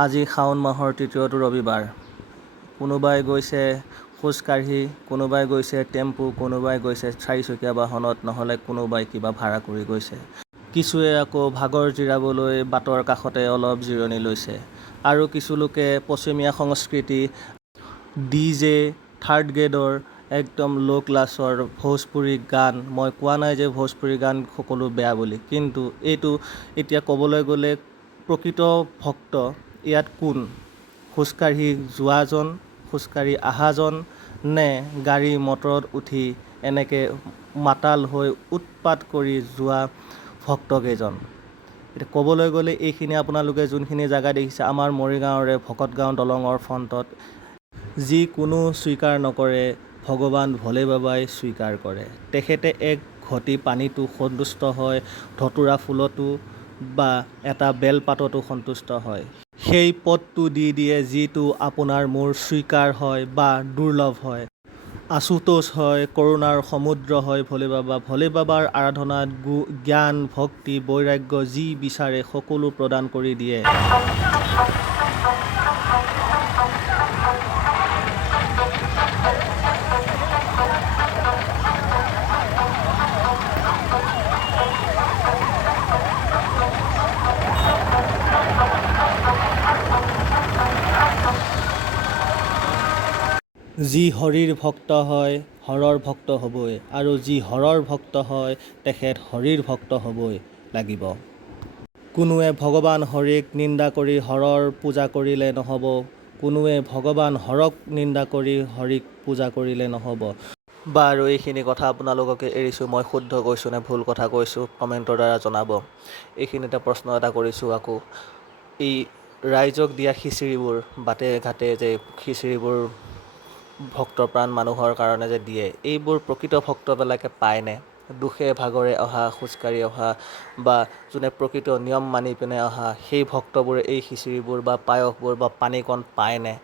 আজি শাওণ মাহৰ তৃতীয়টো ৰবিবাৰ। কোনোবাই গৈছে খোজকাঢ়ি, কোনোবাই গৈছে টেম্পু, কোনোবাই গৈছে চাৰিচকীয়া বাহনত, নহ'লে কোনোবাই কিবা ভাড়া কৰি গৈছে। কিছুৱে আকৌ ভাগৰ জিৰাবলৈ বাটৰ কাষতে অলপ জিৰণি লৈছে। আৰু কিছু লোকে পশ্চিমীয়া সংস্কৃতি, DJ, থাৰ্ড গ্ৰেডৰ একদম ল' ক্লাছৰ ভোজপুৰী গান, মই কোৱা নাই যে ভোজপুৰী গান সকলো বেয়া বুলি, কিন্তু এইটো এতিয়া ক'বলৈ গ'লে প্ৰকৃত ভক্ত ইয়াত কোন? খোজকাঢ়ি যোৱাজন, খোজকাঢ়ি অহাজন, নে গাড়ী মটৰত উঠি এনেকৈ মাতাল হৈ উৎপাত কৰি যোৱা ভক্তকেইজন? এতিয়া ক'বলৈ গ'লে এইখিনি আপোনালোকে যোনখিনি জেগা দেখিছে আমাৰ মৰিগাঁৱৰে ভকতগাঁও দলঙৰ ফ্ৰণ্টত, যি কোনো স্বীকাৰ নকৰে, ভগৱান ভোলে বাবাই স্বীকাৰ কৰে। তেখেতে এক ঘটি পানীটো সন্তুষ্ট হয়, ধতুৰা ফুলতো বা এটা বেলপাততো সন্তুষ্ট হয়। সেই পদটো দি দিয়ে যিটো আপোনাৰ মোৰ স্বীকাৰ হয় বা দুৰ্লভ হয়। আশুতোষ হয়, কৰুণাৰ সমুদ্ৰ হয় ভোলে বাবা। ভোলে বাবাৰ আৰাধনাত জ্ঞান, ভক্তি, বৈৰাগ্য যি বিচাৰে সকলো প্ৰদান কৰি দিয়ে। যি হৰিৰ ভক্ত হয় হৰৰ ভক্ত হ'বই, আৰু যি হৰৰ ভক্ত হয় তেখেত হৰিৰ ভক্ত হ'বই লাগিব। কোনোৱে ভগৱান হৰিক নিন্দা কৰি হৰৰ পূজা কৰিলে নহ'ব, কোনোৱে ভগৱান হৰক নিন্দা কৰি হৰিক পূজা কৰিলে নহ'ব। বাৰু এইখিনি কথা আপোনালোককে এৰিছোঁ, মই শুদ্ধ কৈছোঁ নে ভুল কথা কৈছোঁ কমেণ্টৰ দ্বাৰা জনাব। এইখিনিতে প্ৰশ্ন এটা কৰিছোঁ আকৌ, এই ৰাইজক দিয়া খিচিৰিবোৰ, বাটে ঘাটে যে খিচিৰিবোৰ ভক্তপ্ৰাণ মানুহৰ কাৰণে যে দিয়ে, এইবোৰ প্ৰকৃত ভক্তবিলাকে পায়নে? দুখে ভাগৰে অহা, খোজকাঢ়ি অহা বা যোনে প্ৰকৃত নিয়ম মানি পিনে অহা সেই ভক্তবোৰে এই খিচিৰিবোৰ বা পায়সবোৰ বা পানীকণ পায়নে?